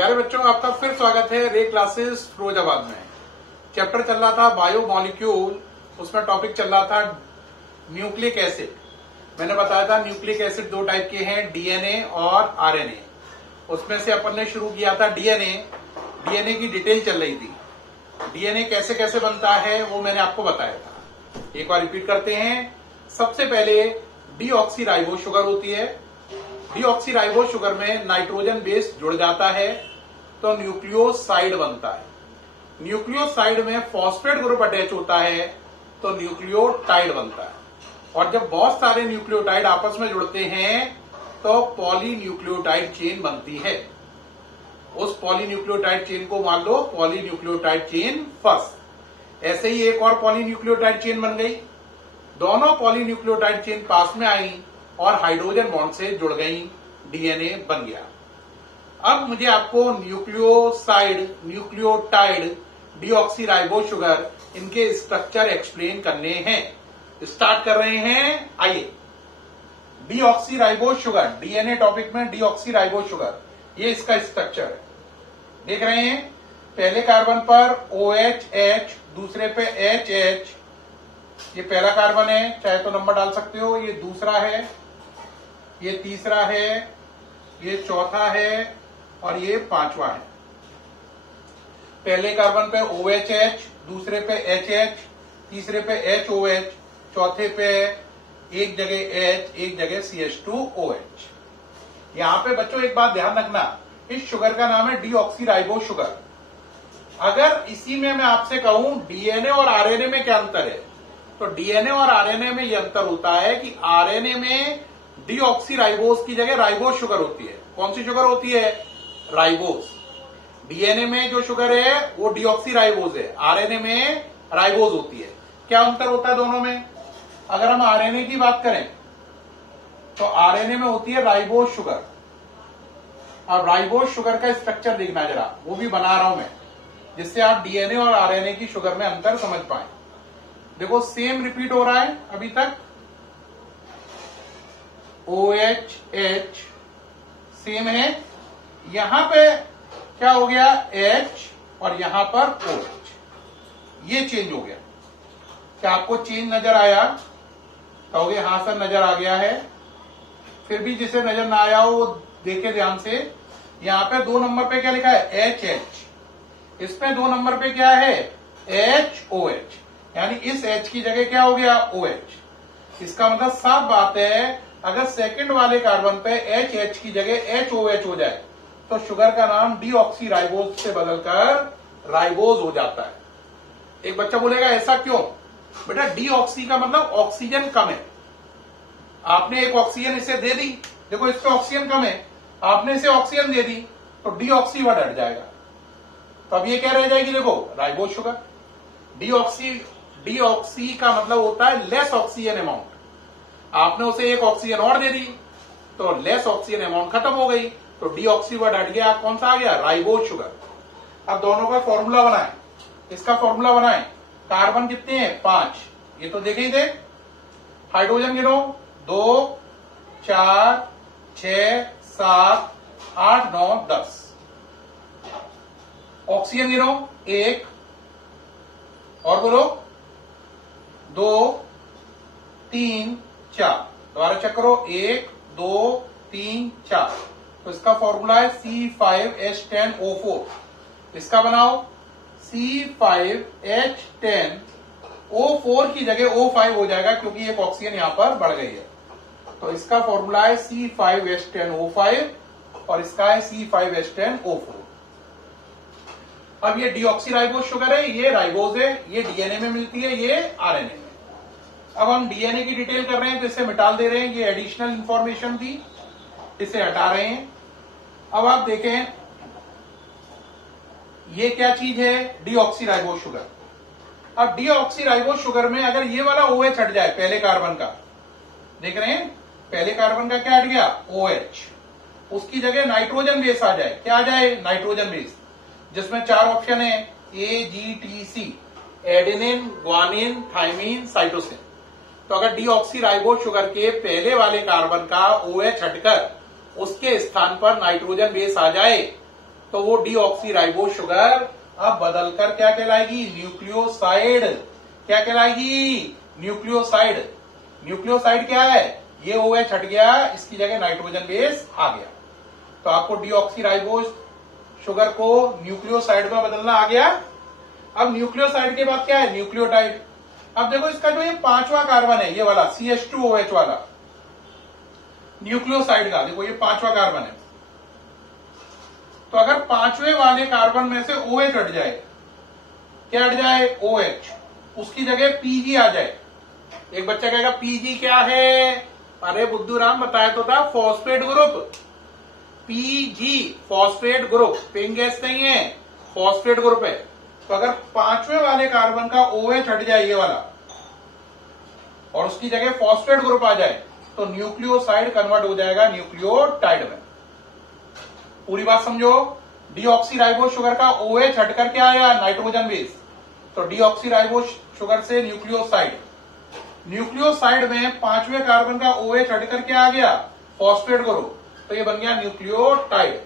प्यारे बच्चों, आपका फिर स्वागत है रे क्लासेस फिरोजाबाद में। चैप्टर चल रहा था बायो मॉलिक्यूल, उसमें टॉपिक चल रहा था न्यूक्लिक एसिड। मैंने बताया था न्यूक्लिक एसिड दो टाइप के हैं, डीएनए और आरएनए। उसमें से अपन ने शुरू किया था डीएनए की डिटेल चल रही थी। डीएनए कैसे कैसे बनता है वो मैंने आपको बताया था। एक बार रिपीट करते हैं। सबसे पहले डीऑक्सीराइबोस शुगर होती है। डीऑक्सीराइबोस शुगर में नाइट्रोजन बेस जुड़ जाता है तो न्यूक्लियोसाइड बनता है। न्यूक्लियोसाइड में फॉस्फेट ग्रुप अटैच होता है तो न्यूक्लियोटाइड बनता है। और जब बहुत सारे न्यूक्लियोटाइड आपस में जुड़ते हैं तो पॉलीन्यूक्लियोटाइड चेन बनती है। उस पॉलीन्यूक्लियोटाइड चेन को मान लो पॉलीन्यूक्लियोटाइड चेन फर्स्ट। ऐसे ही एक और पॉलीन्यूक्लियोटाइड चेन बन गई। दोनों पॉलीन्यूक्लियोटाइड चेन पास में आई और हाइड्रोजन बॉन्ड से जुड़ गई, डीएनए बन गया। अब मुझे आपको न्यूक्लियोसाइड, न्यूक्लियोटाइड, डीऑक्सीराइबोस शुगर, इनके स्ट्रक्चर एक्सप्लेन करने हैं। स्टार्ट कर रहे हैं, आइए। डीऑक्सीराइबोस शुगर, डीएनए टॉपिक में डीऑक्सीराइबोस शुगर, ये इसका स्ट्रक्चर है। देख रहे हैं, पहले कार्बन पर OH, दूसरे पे HH। ये पहला कार्बन है, चाहे तो नंबर डाल सकते हो। ये दूसरा है, ये तीसरा है, ये चौथा है और ये पांचवा है। पहले कार्बन पे OHH, दूसरे पे HH, तीसरे पे HOH, चौथे पे एक जगह H, एक जगह CH2OH। यहां पे बच्चों एक बात ध्यान रखना, इस शुगर का नाम है डीऑक्सीराइबोस शुगर। अगर इसी में मैं आपसे कहूं डीएनए और आरएनए में क्या अंतर है, तो डीएनए और आरएनए में यह अंतर होता है कि आरएनए में डीऑक्सीराइबोस की जगह राइबोस शुगर होती है। कौन सी शुगर होती है? राइबोस। डीएनए में जो शुगर है वो डीऑक्सीराइबोस है, आरएनए में राइबोस होती है। क्या अंतर होता है दोनों में? अगर हम आरएनए की बात करें तो आरएनए में होती है राइबोस शुगर। अब राइबोस शुगर का स्ट्रक्चर देखना जरा, वो भी बना रहा हूं मैं, जिससे आप डीएनए और आरएनए की शुगर में अंतर समझ पाए। देखो, सेम रिपीट हो रहा है अभी तक। OH सेम है। यहां पे क्या हो गया? H और यहां पर OH, ये चेंज हो गया। क्या आपको चेंज नजर आया? कहोगे हां सर नजर आ गया है। फिर भी जिसे नजर ना आया हो वो देखे ध्यान से। यहां पे 2 नंबर पे क्या लिखा है? HH। इसमें 2 नंबर पे क्या है? HOH। यानी इस H की जगह क्या हो गया? OH। इसका मतलब साफ बात है, अगर सेकंड वाले कार्बन पे HH की जगह HOH हो जाए तो शुगर का नाम डीऑक्सीराइबोस से बदलकर राइबोस हो जाता है। एक बच्चा बोलेगा ऐसा क्यों? बेटा, डीऑक्सी का मतलब ऑक्सीजन कम है। आपने एक ऑक्सीजन इसे दे दी, देखो इस पे ऑक्सीजन कम है, आपने इसे ऑक्सीजन दे दी तो डीऑक्सी वर्ड हट जाएगा। तो अब ये क्या रह जाएगी? देखो, राइबोस शुगर। डीऑक्सी का मतलब होता है लेस ऑक्सीजन अमाउंट। आपने उसे एक ऑक्सीजन और दे दी तो लेस ऑक्सीजन अमाउंट खत्म हो गई, तो डीऑक्सी वर्ड हट गया। कौन सा आ गया? Ribose sugar. अब दोनों का फॉर्मूला बनाएं। इसका फॉर्मूला बनाएं। कार्बन कितने हैं? 5। ये तो देखे ही थे। हाइड्रोजन गिनो, 2, 4, 6, 7, 8, 9, 10। ऑक्सीजन गिनो, 1 और बोलो, 2, 3, 4। दोबारा चेक करो, 1, 2, 3, 4। तो इसका फॉर्मूला है C5H10O4। इसका बनाओ, C5H10O4 की जगह O5 हो जाएगा क्योंकि एक ऑक्सीजन यहां पर बढ़ गई है। तो इसका फॉर्मूला है C5H10O5 और इसका है C5H10O4। अब ये डीऑक्सीराइबोस शुगर है, ये राइबोस है, ये डीएनए में मिलती है, ये आरएनए में। अब हम डीएनए की डिटेल कर रहे हैं तो इसे मिटा दे रहे हैं, ये एडिशनल इंफॉर्मेशन थी, इसे हटा रहे हैं। अब आप देखें, ये क्या चीज है? Deoxyribose sugar. अब डीऑक्सीराइबोस शुगर में अगर ये वाला OH हट जाए पहले कार्बन का, देख रहे हैं, पहले कार्बन का क्या हट गया? OH। उसकी जगह नाइट्रोजन बेस आ जाए। क्या आ जाए? नाइट्रोजन बेस, जिसमें 4 ऑप्शन है, AGTC, adenine, guanine, thymine, cytosine. तो अगर डीऑक्सीराइबोस शुगर के पहले वाले कार्बन का OH हटकर उसके स्थान पर नाइट्रोजन बेस आ जाए तो वो डीऑक्सीराइबोज शुगर अब बदलकर क्या कहलाएगी? न्यूक्लियोसाइड। क्या कहलाएगी? न्यूक्लियोसाइड। न्यूक्लियोसाइड क्या है? ये OH हट गया, इसकी जगह नाइट्रोजन बेस आ गया, तो आपको डीऑक्सीराइबोज शुगर को न्यूक्लियोसाइड में बदलना आ गया। अब न्यूक्लियोसाइड के बाद क्या है? न्यूक्लियोटाइड। अब देखो इसका जो ये 5वां कार्बन है, ये वाला CH2OH वाला न्यूक्लियोसाइड का, देखो ये 5वां कार्बन है। तो अगर 5वें वाले कार्बन में से OH हट जाए, क्या हट जाए? OH, उसकी जगह PG आ जाए। एक बच्चा कहेगा PG क्या है? अरे बुद्धू राम बताया तो था, phosphate group. PG phosphate group, paying gas नहीं है, फॉस्फेट ग्रुप है। तो अगर 5वें वाले कार्बन का OH हट जाए, ये वाला, और उसकी जगह फॉस्फेट ग्रुप आ जाए, तो न्यूक्लियोसाइड कन्वर्ट हो जाएगा न्यूक्लियोटाइड में। पूरी बात समझो। डीऑक्सीराइबोज शुगर का OH हटकर क्या आया? Nitrogen base. तो डीऑक्सीराइबोज शुगर से न्यूक्लियोसाइड। न्यूक्लियोसाइड में 5वें कार्बन का OH हटकर क्या आ गया? Phosphate group. तो ये बन गया न्यूक्लियोटाइड।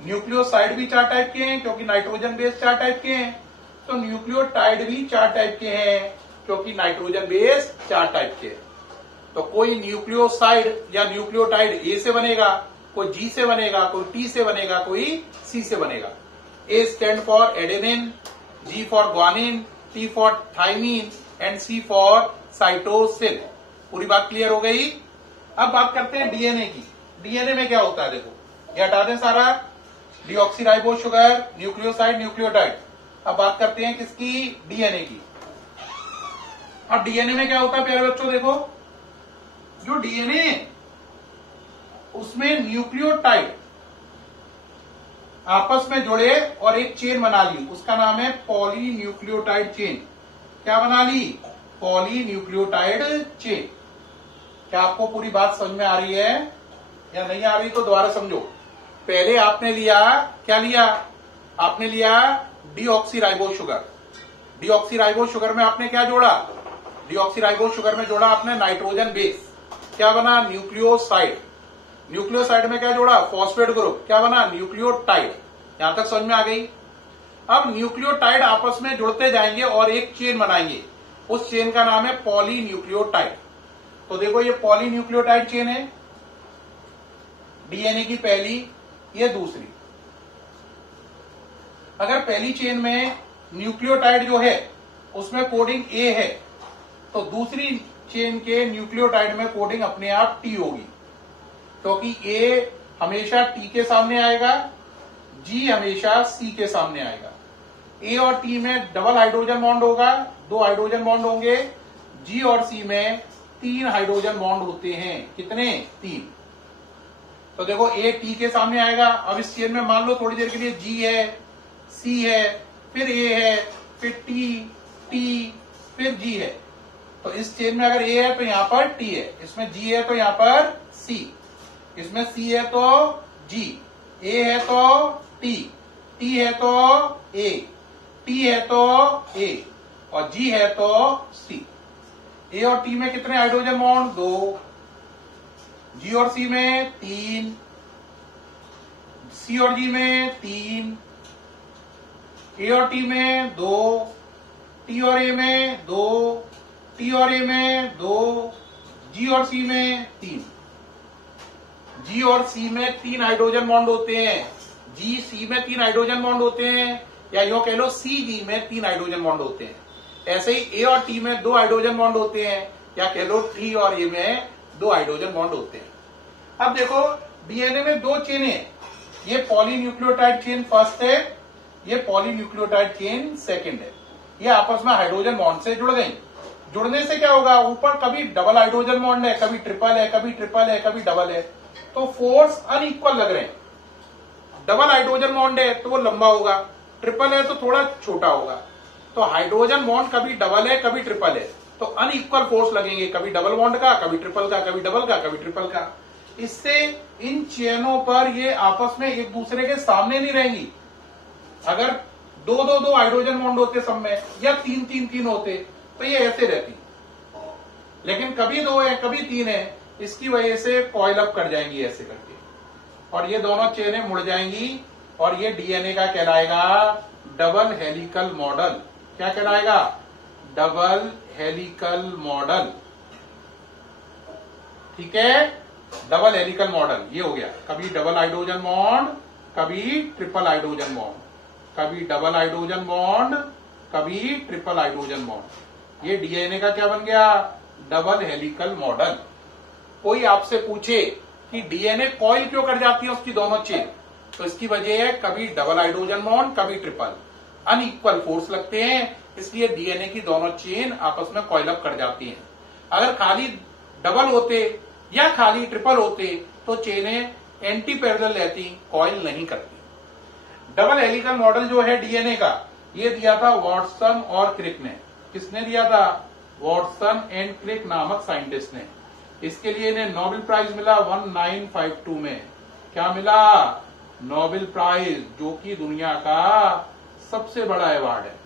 न्यूक्लियोसाइड भी 4 टाइप के हैं क्योंकि नाइट्रोजन बेस 4 टाइप के हैं, तो न्यूक्लियोटाइड भी 4 टाइप के हैं क्योंकि नाइट्रोजन बेस 4 टाइप के हैं। तो कोई न्यूक्लियोसाइड या न्यूक्लियोटाइड ए से बनेगा, कोई G से बनेगा, कोई T से बनेगा, कोई C से बनेगा। A stand for adenine, G for guanine, T for thymine and C for cytosine. पूरी बात क्लियर हो गई। अब बात करते हैं डीएनए की। डीएनए में क्या होता है? देखो ये हटा दें सारा, डीऑक्सीराइबोज शुगर, न्यूक्लियोसाइड, न्यूक्लियोटाइड। अब बात करते हैं किसकी? डीएनए की। अब डीएनए में क्या होता है प्यारे बच्चों? देखो जो डीएनए, उसमें न्यूक्लियोटाइड आपस में जुड़े और एक चेन बना ली, उसका नाम है पॉलीन्यूक्लियोटाइड चेन। क्या बना ली? Polynucleotide chain. क्या आपको पूरी बात समझ में आ रही है या नहीं आ रही? तो दोबारा समझो। पहले आपने लिया, क्या लिया? आपने लिया डीऑक्सीराइबोज शुगर। डीऑक्सीराइबोज शुगर में आपने क्या जोड़ा? डीऑक्सीराइबोज शुगर में जोड़ा आपने नाइट्रोजन बेस। क्या बना? न्यूक्लियोसाइड। न्यूक्लियोसाइड में क्या जोड़ा? Phosphate group. क्या बना? न्यूक्लियोटाइड। यहां तक समझ में आ गई। अब न्यूक्लियोटाइड आपस में जुड़ते जाएंगे और एक चेन बनाएंगे, उस चेन का नाम है पॉलीन्यूक्लियोटाइड। तो देखो ये पॉलीन्यूक्लियोटाइड चेन है, डीएनए की पहली, ये दूसरी। अगर पहली चेन में न्यूक्लियोटाइड जो है उसमें कोडिंग ए है, तो दूसरी चेन के न्यूक्लियोटाइड में कोडिंग अपने आप टी होगी, क्योंकि ए हमेशा टी के सामने आएगा, जी हमेशा सी के सामने आएगा। ए और टी में डबल हाइड्रोजन बॉन्ड होगा, 2 हाइड्रोजन बॉन्ड होंगे। जी और सी में 3 हाइड्रोजन बॉन्ड होते हैं। कितने? 3। तो देखो ए टी के सामने आएगा। अब इस चेन में मान लो थोड़ी देर के लिए जी है, सी है, फिर ए है, फिर टी, फिर जी है। तो इस चेन में अगर ए है तो यहां पर टी है, इसमें जी है तो यहां पर सी, इसमें सी है तो जी, ए है तो टी है तो ए, टी है तो ए, और जी है तो सी। ए और टी में कितने हाइड्रोजन बॉन्ड? 2। जी और सी में 3, सी और जी में 3, ए और टी में 2, टी और ए में 2, टी और ए में 2, जी और सी में 3। जी और सी में 3 हाइड्रोजन बॉन्ड होते हैं, जी सी में 3 हाइड्रोजन बॉन्ड होते हैं, या यूं कह लो सी जी में 3 हाइड्रोजन बॉन्ड होते हैं। ऐसे ही ए और टी में 2 हाइड्रोजन बॉन्ड होते हैं, या कह लो टी और ए में 2 हाइड्रोजन बॉन्ड होते हैं। अब देखो डीएनए में 2 चेनें हैं, ये पॉलीन्यूक्लियोटाइड चेन फर्स्ट है, ये पॉलीन्यूक्लियोटाइड चेन सेकंड है। ये आपस में हाइड्रोजन बॉन्ड से जुड़ गई। जुड़ने से क्या होगा? ऊपर कभी डबल हाइड्रोजन बॉन्ड है, कभी ट्रिपल है, कभी ट्रिपल है, कभी डबल है, तो फोर्स अनइक्वल लग रहे हैं। डबल हाइड्रोजन बॉन्ड है तो वो लंबा होगा, ट्रिपल है तो थोड़ा छोटा होगा। तो हाइड्रोजन बॉन्ड कभी डबल है, कभी ट्रिपल है, तो अनइक्वल फोर्स लगेंगे, कभी डबल बॉन्ड का, कभी ट्रिपल का, कभी डबल का, कभी ट्रिपल का। इससे इन चेनों पर ये आपस में एक दूसरे के सामने नहीं रहेंगी। अगर 2-2-2 हाइड्रोजन बॉन्ड होते सब में, या 3-3-3 होते, तो ये ऐसे रहती। लेकिन कभी 2 है, कभी 3 है, इसकी वजह से कॉइल अप कर जाएंगी ऐसे करके, और ये दोनों चेनें मुड़ जाएंगी और ये डीएनए का कहलाएगा डबल हेलिकल मॉडल। क्या कहलाएगा? Double helical model. ठीक है, डबल हेलिकल मॉडल ये हो गया। कभी डबल हाइड्रोजन बॉन्ड, कभी ट्रिपल हाइड्रोजन बॉन्ड, कभी डबल हाइड्रोजन बॉन्ड, कभी ट्रिपल हाइड्रोजन बॉन्ड। ये डीएनए का क्या बन गया? Double helical model. कोई आपसे पूछे कि डीएनए कॉइल क्यों कर जाती है उसकी दोनों चेन, तो इसकी वजह है कभी डबल हाइड्रोजन बॉन्ड, कभी ट्रिपल, अनइक्वल फोर्स लगते हैं, इसलिए डीएनए की दोनों चेन आपस में कॉइल अप कर जाती हैं। अगर खाली डबल होते या खाली ट्रिपल होते तो चेनें एंटी पैरेलल रहती, कॉइल नहीं करती। डबल हेलिकल मॉडल जो है डीएनए का, ये दिया था वॉटसन और क्रिक ने। किसने दिया था? वॉटसन एंड क्रिक नामक साइंटिस्ट ने। इसके लिए इन्हें नोबेल प्राइज मिला 1952 में। क्या मिला? नोबेल प्राइज, जो कि दुनिया का सबसे बड़ा अवार्ड है।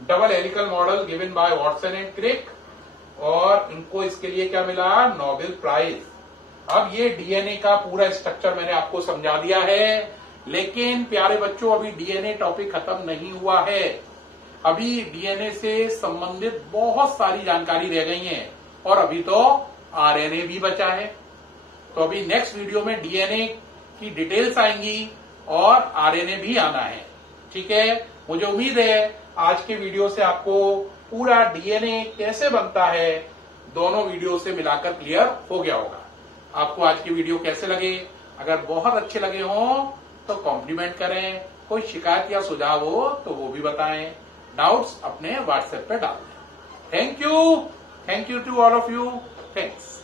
Double helical model given by Watson and Crick, और इनको इसके लिए क्या मिला? Nobel prize. अब ये डीएनए का पूरा स्ट्रक्चर मैंने आपको समझा दिया है, लेकिन प्यारे बच्चों अभी डीएनए टॉपिक खत्म नहीं हुआ है। अभी डीएनए से संबंधित बहुत सारी जानकारी रह गई है, और अभी तो आरएनए भी बचा है। तो अभी नेक्स्ट वीडियो में डीएनए की डिटेल्स आएंगी और आरएनए भी आना है। ठीक है, मुझे उम्मीद है आज के वीडियो से आपको पूरा डीएनए कैसे बनता है दोनों वीडियो से मिलाकर क्लियर हो गया होगा। आपको आज की वीडियो कैसे लगे? अगर बहुत अच्छे लगे हों तो कॉम्प्लीमेंट करें, कोई शिकायत या सुझाव हो तो वो भी बताएं, डाउट्स अपने व्हाट्सएप पे डाल दें। Thank you to all of you. Thanks.